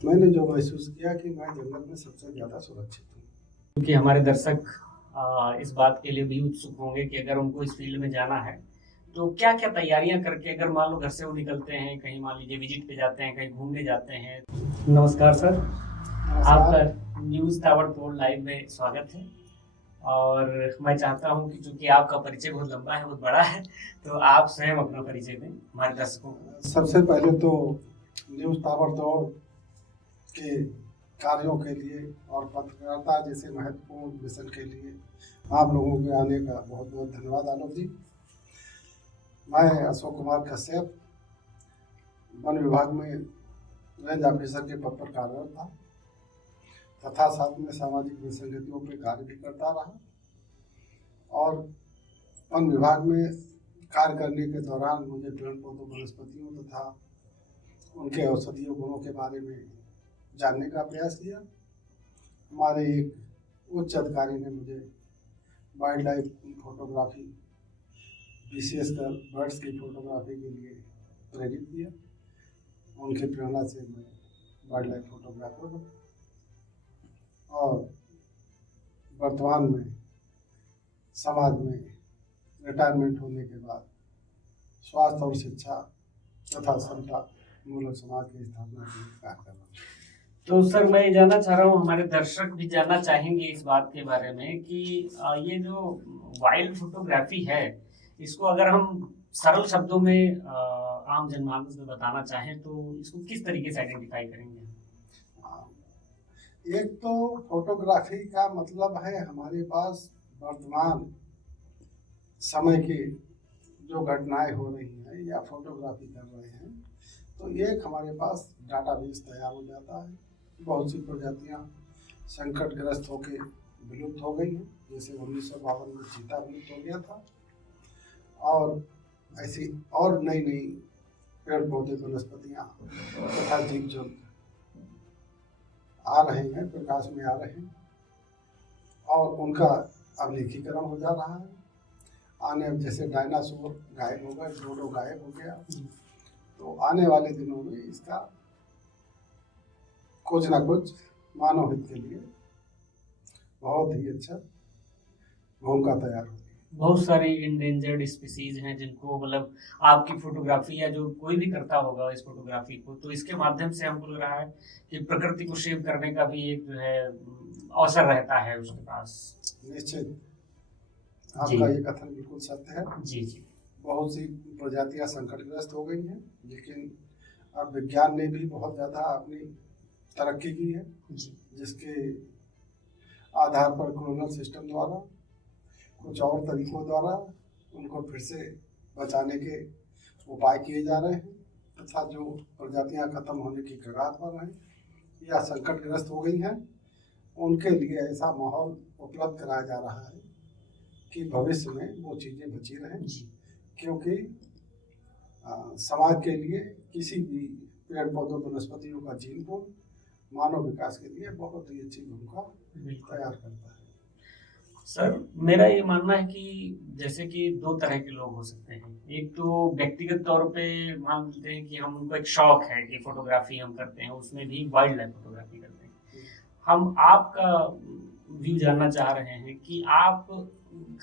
मैंने जो महसूस किया कि मैं जंगल में सबसे ज़्यादा सुरक्षित हूँ। क्योंकि हमारे दर्शक इस बात के लिए भी उत्सुक होंगे कि अगर उनको इस फील्ड में जाना है तो क्या क्या तैयारियां करके अगर मान लो घर से वो निकलते हैं, कहीं मान लीजिए विजिट पे जाते हैं, कहीं घूमने जाते हैं। नमस्कार सर, आपका नमस्कार। न्यूज़ ताबड़तोड़ लाइव में स्वागत है। और मैं चाहता हूं कि चूंकि आपका परिचय बहुत लंबा है, बहुत बड़ा है, तो आप स्वयं अपना परिचय दें हमारे दर्शकों को। सबसे पहले तो न्यूज़ ताबड़तोड़ के कार्यों के लिए और पत्रकारिता जैसे महत्वपूर्ण मिशन के लिए आप लोगों के आने का बहुत बहुत धन्यवाद आलोक जी। मैं अशोक कुमार कश्यप वन विभाग में रेंज ऑफिसर के पद पर कार्यरत था तथा साथ में सामाजिक विसंगतियों पर कार्य भी करता रहा और वन विभाग में कार्य करने के दौरान मुझे पेड़ पौधों वनस्पतियों तथा उनके औषधीय गुणों के बारे में जानने का प्रयास किया। हमारे एक उच्च अधिकारी ने मुझे वाइल्ड लाइफ फोटोग्राफी, विशेषकर बर्ड्स की फोटोग्राफी के लिए प्रेरित किया। उनकी प्रेरणा से मैं वाइल्ड लाइफ फोटोग्राफर बना और वर्तमान में समाज में रिटायरमेंट होने के बाद स्वास्थ्य और शिक्षा तथा समता मूलक समाज की स्थापना के लिए कार्य कर रहा हूँ। तो सर मैं ये जानना चाह रहा हूँ, हमारे दर्शक भी जानना चाहेंगे इस बात के बारे में कि ये जो वाइल्ड फोटोग्राफी है, इसको अगर हम सरल शब्दों में आम जनमानस में बताना चाहें तो इसको किस तरीके से आइडेंटिफाई करेंगे? एक तो फोटोग्राफी का मतलब है हमारे पास वर्तमान समय की जो घटनाएं हो रही हैं या फोटोग्राफी कर रहे हैं, तो एक हमारे पास डाटाबेस तैयार हो जाता है। बहुत सी प्रजातियां संकटग्रस्त होकर विलुप्त हो गई हैं, जैसे 1952 में चीता विलुप्त हो गया था और ऐसी और नई नई पेड़ पौधे वनस्पतियां तथा जीव जंतु आ रहे हैं, प्रकाश में आ रहे हैं और उनका अवलेखीकरण हो जा रहा है। आने जैसे डायनासोर गायब हो गए, डोडो गायब हो गया, तो आने वाले दिनों में इसका कुछ ना कुछ मानव हित के लिए बहुत ही अच्छा भूमिका तैयार होगी। बहुत सारी इंडेंजर्ड स्पीसीज हैं जिनको मतलब आपकी फोटोग्राफी या जो कोई भी करता होगा इस फोटोग्राफी को, तो इसके माध्यम से हमको लग रहा है कि प्रकृति को सेव करने का भी एक जो है अवसर रहता है उसके पास। निश्चित जी आपका ये कथन बिल्कुल सत्य है। जी जी। बहुत सी प्रजातियां संकटग्रस्त हो गई हैं, लेकिन अब विज्ञान ने भी बहुत ज़्यादा अपनी तरक्की की है, जिसके आधार पर क्लोनल सिस्टम द्वारा कुछ और तरीकों द्वारा उनको फिर से बचाने के उपाय किए जा रहे हैं तथा जो प्रजातियां खत्म होने की कगार पर हैं या संकटग्रस्त हो गई हैं, उनके लिए ऐसा माहौल उपलब्ध कराया जा रहा है कि भविष्य में वो चीज़ें बची रहें, क्योंकि समाज के लिए किसी भी पेड़ पौधों वनस्पतियों का जीवन मानव विकास के लिए बहुत ही अच्छी भूमिका तैयार करता है। सर मेरा ये मानना है कि जैसे कि दो तरह के लोग हो सकते हैं। एक तो व्यक्तिगत तौर पे मान लेते हैं कि हम उनको एक शौक है कि फोटोग्राफी हम करते हैं, उसमें भी वाइल्ड लाइफ फोटोग्राफी करते हैं। हम आपका व्यू जानना चाह रहे हैं कि आप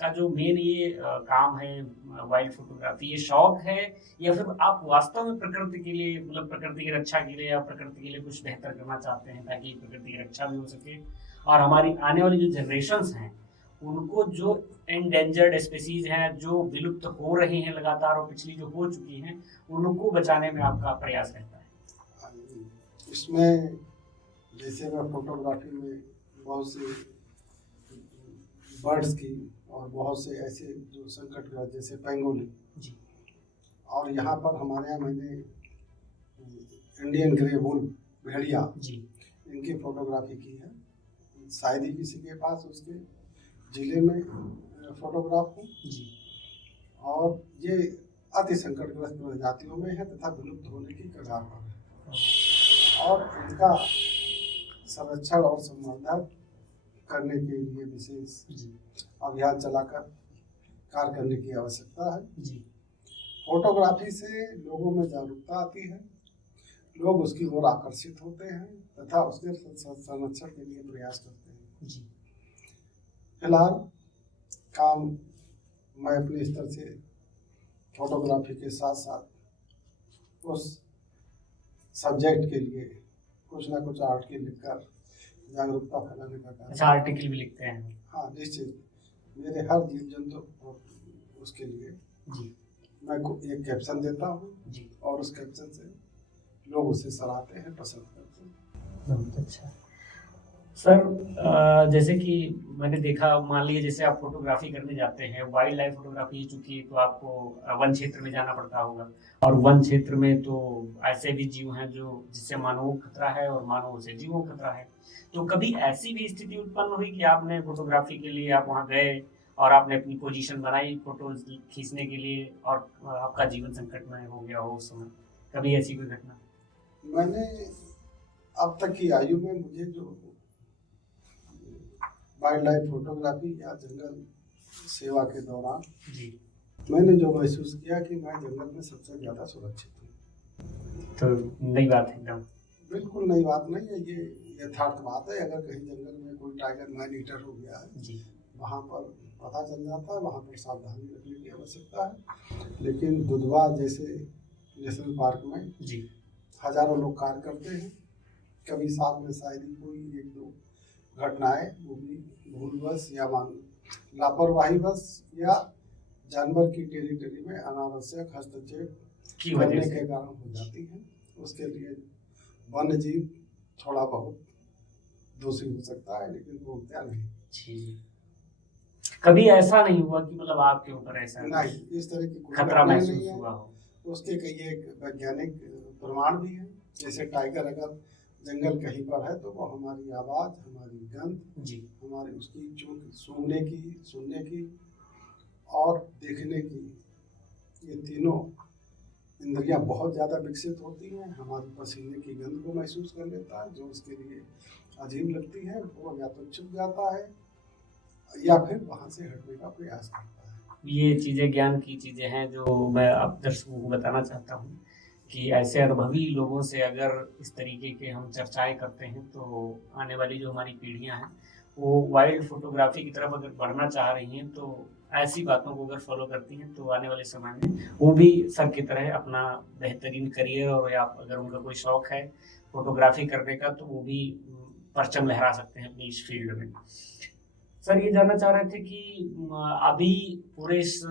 का जो मेन ये काम है वाइल्ड फोटोग्राफी, ये शौक है या फिर आप वास्तव में प्रकृति के लिए मतलब प्रकृति की रक्षा के लिए या प्रकृति के लिए कुछ बेहतर करना चाहते हैं ताकि प्रकृति की रक्षा भी हो सके और हमारी आने वाली जो जनरेशन्स हैं उनको जो एंडेंजर्ड स्पीसीज हैं जो विलुप्त हो रही हैं लगातार और पिछली जो हो चुकी हैं उनको बचाने में आपका प्रयास रहता है? इसमें जैसे मैं फोटोग्राफी में बहुत से बर्ड्स की और बहुत से ऐसे जो संकटग्रस्त जैसे पेंगोलिन जी, और यहाँ पर हमारे यहाँ मैंने इंडियन ग्रे वुल्फ भेड़िया जी, इनकी फोटोग्राफी की है। शायद ही किसी के पास उसके जिले में फोटोग्राफ हो जी, और ये अति संकटग्रस्त प्रजातियों में है तथा विलुप्त होने की कगार पर है और इनका संरक्षण और संवर्धन करने के लिए विशेष अभियान चलाकर कार्य करने की आवश्यकता है। जी, फोटोग्राफी से लोगों में जागरूकता आती है, लोग उसकी ओर आकर्षित होते हैं तथा उसके संरक्षण के लिए प्रयास करते हैं। जी। फिलहाल काम मैं अपने स्तर से फोटोग्राफी के साथ साथ उस सब्जेक्ट के लिए कुछ ना कुछ आर्टिकल लिखकर जागरूकता फैलाने का कार्य। अच्छा, आर्टिकल भी लिखते हैं? हाँ निश्चित, मेरे हर जीव जंतु और उसके लिए जी। मैं एक कैप्शन देता हूँ जी। और उस कैप्शन से लोग उसे सराहते हैं, पसंद करते हैं। बहुत अच्छा सर। जैसे कि मैंने देखा, मान लीजिए जैसे आप फोटोग्राफी करने जाते हैं, वाइल्ड लाइफ फोटोग्राफी, चूंकि तो आपको वन क्षेत्र में जाना पड़ता होगा, और वन क्षेत्र में तो ऐसे भी जीव हैं जो जिससे मानवों को खतरा है और मानवों से जीवों को खतरा है। तो कभी ऐसी भी स्थिति उत्पन्न हुई कि आपने फोटोग्राफी के लिए आप वहाँ गए और आपने अपनी पोजीशन बनाई फोटो खींचने के लिए, और आपका जीवन संकट में हो गया हो उस समय? कभी ऐसी कोई घटना? मैंने अब तक की आयु में मुझे जो वाइल्ड लाइफ फोटोग्राफी या जंगल सेवा के दौरान जी, मैंने जो महसूस किया कि मैं जंगल में सबसे ज्यादा सुरक्षित हूँ। तो नई बात है एकदम? बिल्कुल नई बात नहीं है, ये यथार्थ बात है। अगर कहीं जंगल में कोई टाइगर मैन ईटर हो गया है जी, वहाँ पर पता चल जाता है, वहाँ पर सावधानी रखने की आवश्यकता है। लेकिन दुधवा जैसे नेशनल पार्क में जी, हजारों लोग कार्य करते हैं, कभी साल में शायद ही कोई एक दो घटनाएं, वो भी भूलवश या मान लापरवाही बस या जानवर की टेरिटरी में अनावश्यक हस्तक्षेप की वजह करने से। के कारण हो जाती है। उसके लिए वन्य जीव थोड़ा बहुत दोषी हो सकता है, लेकिन पूर्णतः नहीं। जी। कभी ऐसा नहीं हुआ कि मतलब आपके ऊपर ऐसा नहीं, इस तरह की कोई खतरा घटना महसूस नहीं है। हुआ हो? उसके कई एक वैज्ञानिक प्रमाण भी है। जैसे टाइगर अगर जंगल कहीं पर है तो वो हमारी आवाज, हमारी गंध, जी, हमारी उसकी चूक सूंघने की, सुनने की और देखने की, ये तीनों इंद्रियां बहुत ज़्यादा विकसित होती हैं। हमारी पसीने की गंध को महसूस कर लेता है, जो उसके लिए अजीब लगती है। वो या तो चुप जाता है या फिर वहाँ से हटने का प्रयास करता है। ये चीज़ें ज्ञान की चीज़ें हैं जो मैं आप दर्शकों को बताना चाहता हूँ कि ऐसे अनुभवी लोगों से अगर इस तरीके के हम चर्चाएं करते हैं तो आने वाली जो हमारी पीढ़ियां हैं वो वाइल्ड फोटोग्राफी की तरफ अगर बढ़ना चाह रही हैं तो ऐसी बातों को अगर फॉलो करती हैं तो आने वाले समय में वो भी सर की तरह अपना बेहतरीन करियर, और या अगर उनका कोई शौक है फोटोग्राफी करने का तो वो भी परचम लहरा सकते हैं अपनी इस फील्ड में। सर ये जानना चाह रहे थे कि अभी पूरे इस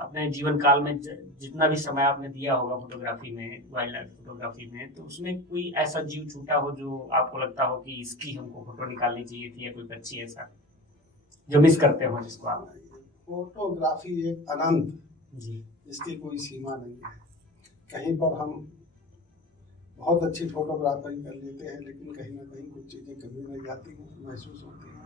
अपने जीवन काल में जितना भी समय आपने दिया होगा फोटोग्राफी में, वाइल्ड लाइफ फोटोग्राफी में, तो उसमें कोई ऐसा जीव छूटा हो जो आपको लगता हो कि इसकी हमको फोटो निकालनी चाहिए थी, या कोई पक्षी ऐसा जो मिस करते हो जिसको आप? फोटोग्राफी एक अनंत, जी, इसकी कोई सीमा नहीं है। कहीं पर हम बहुत अच्छी फोटोग्राफी कर लेते हैं, लेकिन कहीं ना कहीं कुछ चीज़ें कमी रह जाती हैं, महसूस होती हैं।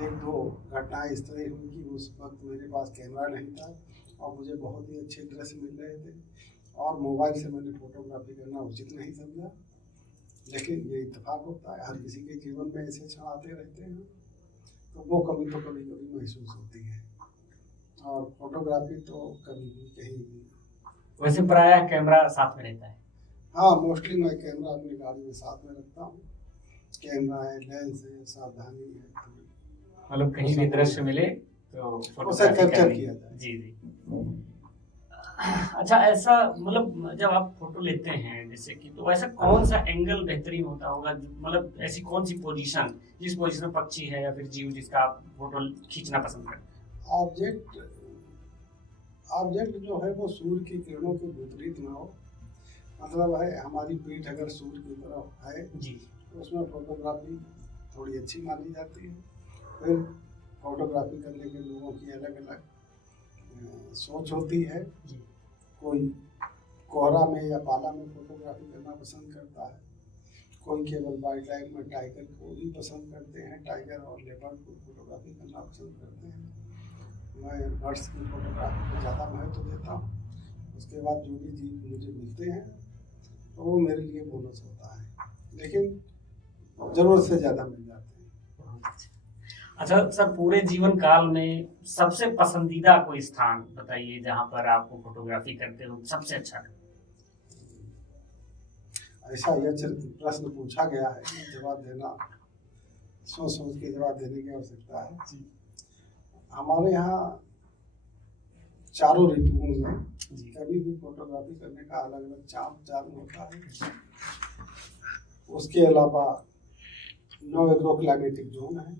एक दो घटनाएं इस तरह हुई कि उस वक्त मेरे पास कैमरा नहीं था और मुझे बहुत ही अच्छे दृश्य मिल रहे थे और मोबाइल से मैंने फोटोग्राफी करना उचित नहीं समझा। लेकिन ये इत्तेफाक होता है, हर किसी के जीवन में ऐसे क्षण आते रहते हैं, तो वो कमी तो कभी कभी महसूस होती है। और फोटोग्राफी तो कभी भी कहीं भी। वैसे प्रायः कैमरा साथ में रहता है? हाँ, मोस्टली मैं कैमरा अपनी गाड़ी में साथ में रखता हूँ। कैमरा है, लेंस है, सावधानी है, मतलब कहीं भी दृश्य मिले तो उसे फोटोग्राफी कैप्चर करनी। किया जाए। जी जी। अच्छा, ऐसा मतलब जब आप फोटो लेते हैं जैसे कि, तो ऐसा कौन सा एंगल बेहतरीन होता होगा, मतलब ऐसी कौन सी पोजीशन, जिस पोजीशन में पक्षी है या फिर जीव जिसका आप फोटो खींचना पसंद करते हैं? ऑब्जेक्ट जो है वो सूर्य की किरणों के विपरीत ना हो। मतलब है हमारी पीठ अगर सूर्य की तरफ है जी, तो उसमें फोटोग्राफी थोड़ी अच्छी मानी जाती है। फिर फोटोग्राफी करने के लोगों की अलग अलग सोच होती है। जी, कोई कोहरा में या पाला में फोटोग्राफी करना पसंद करता है, कोई केवल वाइल्ड लाइफ में टाइगर को ही पसंद करते हैं, टाइगर और लेपर्ड को फोटोग्राफी करना पसंद करते हैं। मैं बर्ड्स की फोटोग्राफी को ज़्यादा महत्व देता हूँ। उसके बाद जो भी जीव मुझे मिलते हैं तो वो मेरे लिए बोनस होता है, लेकिन ज़रूरत से ज़्यादा मिल जाते हैं। अच्छा सर, पूरे जीवन काल में सबसे पसंदीदा कोई स्थान बताइए जहाँ पर आपको फोटोग्राफी करते हो सबसे अच्छा लगे। ऐसा यह प्रश्न पूछा गया है कि जवाब देना सोच समझ के जवाब देने की आवश्यकता है। हमारे यहाँ चारों ऋतुओं में कभी भी फोटोग्राफी करने का अलग अलग चार्म होता है। उसके अलावा 9 एग्रो क्लाइमेटिक जोन है।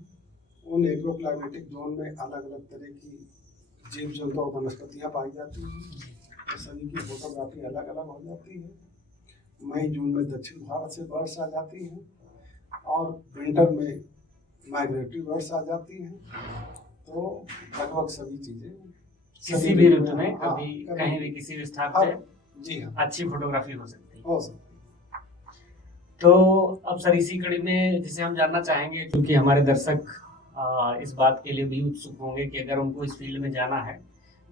उन एग्रो क्लाइमेटिक जोन में अलग अलग तरह की जीव जंतु और वनस्पतियाँ पाई जाती हैं, तो सभी की फोटोग्राफी अलग अलग हो जाती है। मई जून में दक्षिण भारत से बर्ड्स आ जाती हैं और विंटर में माइग्रेटरी बर्ड्स आ जाती हैं। तो लगभग सभी चीज़ें किसी भी ऋतु में कभी कहीं भी किसी भी स्थान पे जी हाँ अच्छी फोटोग्राफी हो सकती है। हो सकती है। तो अब सर इसी कड़ी में जिसे हम जानना चाहेंगे, क्योंकि हमारे दर्शक इस बात के लिए भी उत्सुक होंगे कि अगर उनको इस फील्ड में जाना है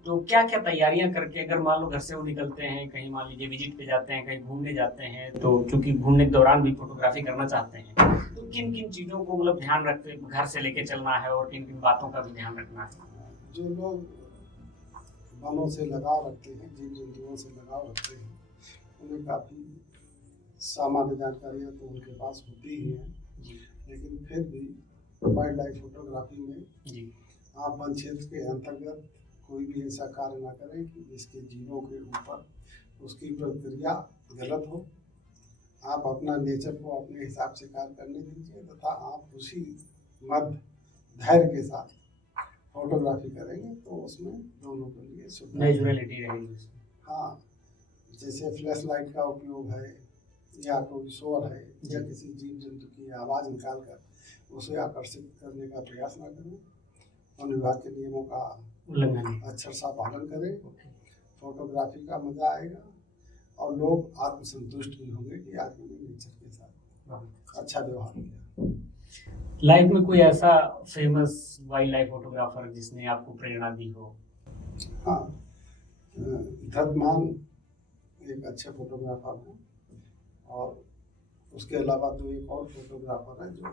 तो क्या क्या तैयारियां करके, अगर मान लो घर से वो निकलते हैं, कहीं मान लीजिए विजिट पे जाते हैं, कहीं घूमने जाते हैं, तो क्योंकि घूमने के दौरान भी फोटोग्राफी करना चाहते हैं, तो किन किन चीज़ों को मतलब ध्यान रखते घर से लेके चलना है और किन किन बातों का भी ध्यान रखना है? जो लोग वनों से लगाव रखते हैं, जीव जंतुओं से लगाव रखते हैं, उन्हें काफ़ी सामान्य जानकारियाँ तो उनके पास होती ही हैं, लेकिन फिर भी वाइल्ड लाइफ फोटोग्राफी में आप वन क्षेत्र के अंतर्गत कोई भी ऐसा कार्य ना करें कि जिसके जीवों के ऊपर उसकी प्रक्रिया गलत हो। आप अपना नेचर को अपने हिसाब से कार्य करने दीजिए तथा आप उसी मध्य धैर्य के साथ फोटोग्राफी करेंगे तो उसमें दोनों के लिए सुविधा नेचुरलिटी रहेगी। हाँ, जैसे फ्लैश लाइट का उपयोग है या कोई शोर है या किसी जीव जंतु की आवाज़ निकाल कर उसे आकर्षित करने का प्रयास ना करें। वन विभाग के नियमों का उल्लंघन अक्षर सा पालन करें। फोटोग्राफी का मजा आएगा और लोग आत्मसंतुष्ट भी होंगे कि आदमी ने नेचर के साथ अच्छा व्यवहार किया। लाइफ में कोई ऐसा फेमस वाइल्ड लाइफ फोटोग्राफर जिसने आपको प्रेरणा दी हो? हाँ, धर्मान एक अच्छे फोटोग्राफर हैं और उसके अलावा तो एक और फोटोग्राफर है जो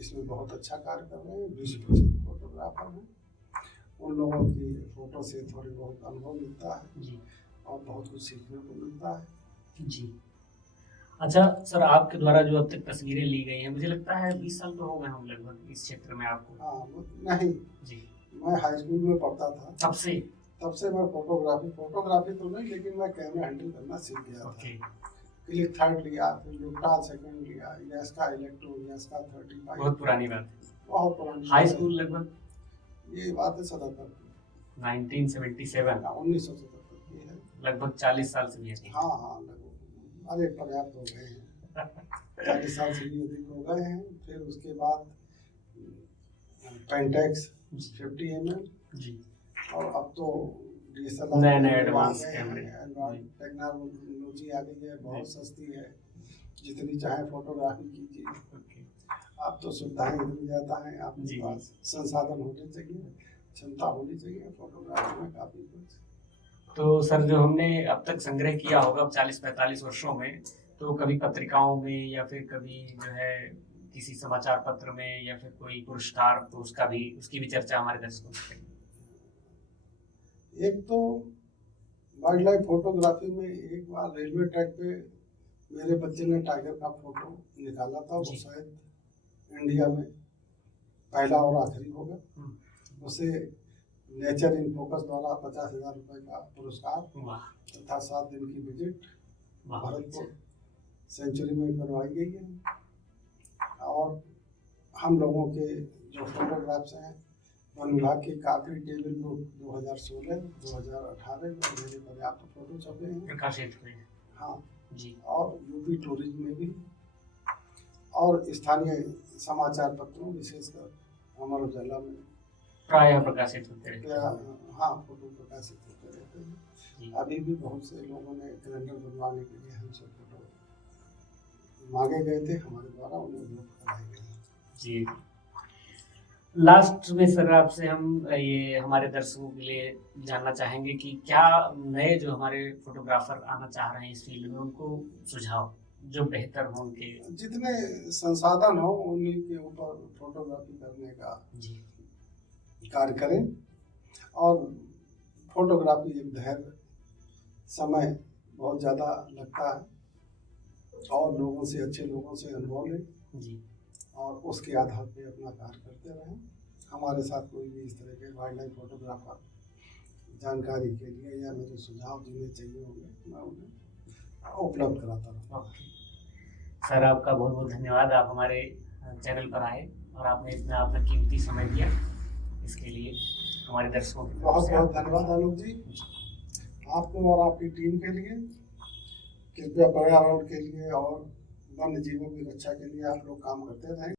इसमें बहुत अच्छा कार्य कर रहे हैं, विश्व प्रसिद्ध फोटोग्राफर हैं। उन लोगों की फोटो से थोड़ी बहुत अनुभव मिलता है जी और बहुत कुछ सीखने को मिलता है जी। अच्छा सर, आपके द्वारा जो अब तक तस्वीरें ली गई हैं, मुझे लगता है 20 साल तो हो गए हम लगभग इस क्षेत्र में आपको। हाँ, नहीं जी, मैं हाई स्कूल में पढ़ता था तब से मैं फोटोग्राफी तो नहीं, लेकिन मैं कैमरा हैंडल करना सीख गया था। क्लिक थर्ड लिया, फिर लुटा सेकंड लिया, यस का इलेक्ट्रो, यस का 35। बहुत पुरानी बात है, बहुत पुरानी। हाई स्कूल लगभग ये बात है 77 की, 1977 1977 की है, लगभग 40 साल से भी अधिक। हाँ हाँ लगभग, अरे पर्याप्त हो गए हैं 40 साल से भी अधिक हो गए हैं। फिर उसके बाद पेंटेक्स 50 mm जी, और अब तो नए एडवांस कैमरे, टेक्नोलॉजी आ गई है, बहुत सस्ती है, जितनी चाहे फोटोग्राफी कीजिए। आप तो सुविधाएं इतनी ज़्यादा हैं, आपके पास संसाधन होने चाहिए, क्षमता होनी चाहिए फोटोग्राफी में काफ़ी कुछ। तो सर जो हमने अब तक संग्रह किया होगा 40-45 वर्षों में, तो कभी पत्रिकाओं में या फिर कभी जो है किसी समाचार पत्र में या फिर कोई पुरस्कार, तो उसकी भी चर्चा हमारे दर्शकों से करेंगे। एक तो वाइल्ड लाइफ फोटोग्राफी में एक बार रेलवे ट्रैक पे मेरे बच्चे ने टाइगर का फोटो निकाला था, वो शायद इंडिया में पहला और आखिरी होगा। उसे नेचर इन फोकस द्वारा 50,000 रुपए का पुरस्कार तथा 7 दिन की विजिट भरतपुर सेंचुरी में करवाई गई है। और हम लोगों के जो फोटोग्राफ्स हैं, वन विभाग की काफी टेबल बुक 2016-2018 में मेरे पर्याप्त फोटो छपे हैं, प्रकाशित हुए। हाँ जी, और यूपी टूरिज्म में भी और स्थानीय समाचार पत्रों विशेषकर अमर उजाला में प्रायः प्रकाशित होते रहते हैं। हाँ, फोटो प्रकाशित होते रहते हैं। अभी भी बहुत से लोगों ने कैलेंडर बनवाने के लिए हमसे फोटो मांगे गए थे, हमारे द्वारा उन्हें उपलब्ध कराए गए। जी, लास्ट में सर आपसे हम ये हमारे दर्शकों के लिए जानना चाहेंगे कि क्या नए जो हमारे फोटोग्राफर आना चाह रहे हैं इस फील्ड में, उनको सुझाव जो बेहतर हो, उनके जितने संसाधन हो उन्हीं के ऊपर फोटोग्राफी करने का कार्य करें। और फोटोग्राफी एक धैर्य, समय बहुत ज़्यादा लगता है और लोगों से, अच्छे लोगों से अनुभव लें जी। और उसके आधार पे अपना कार्य करते रहें। हमारे साथ कोई भी इस तरह के वाइल्ड लाइफ फोटोग्राफर जानकारी के लिए या मुझे सुझाव जिन्हें चाहिए होंगे मैं उन्हें उपलब्ध कराता रहूँगा। ओके सर, आपका बहुत बहुत धन्यवाद, आप हमारे चैनल पर आए और आपने इतना अपना कीमती समय दिया, इसके लिए हमारे दर्शकों की तरफ बहुत से बहुत धन्यवाद आलोक जी, आपको और आपकी टीम के लिए। कृपया पर्यावरण के लिए और वन्य जीवों की रक्षा के लिए आप लोग काम करते रहें।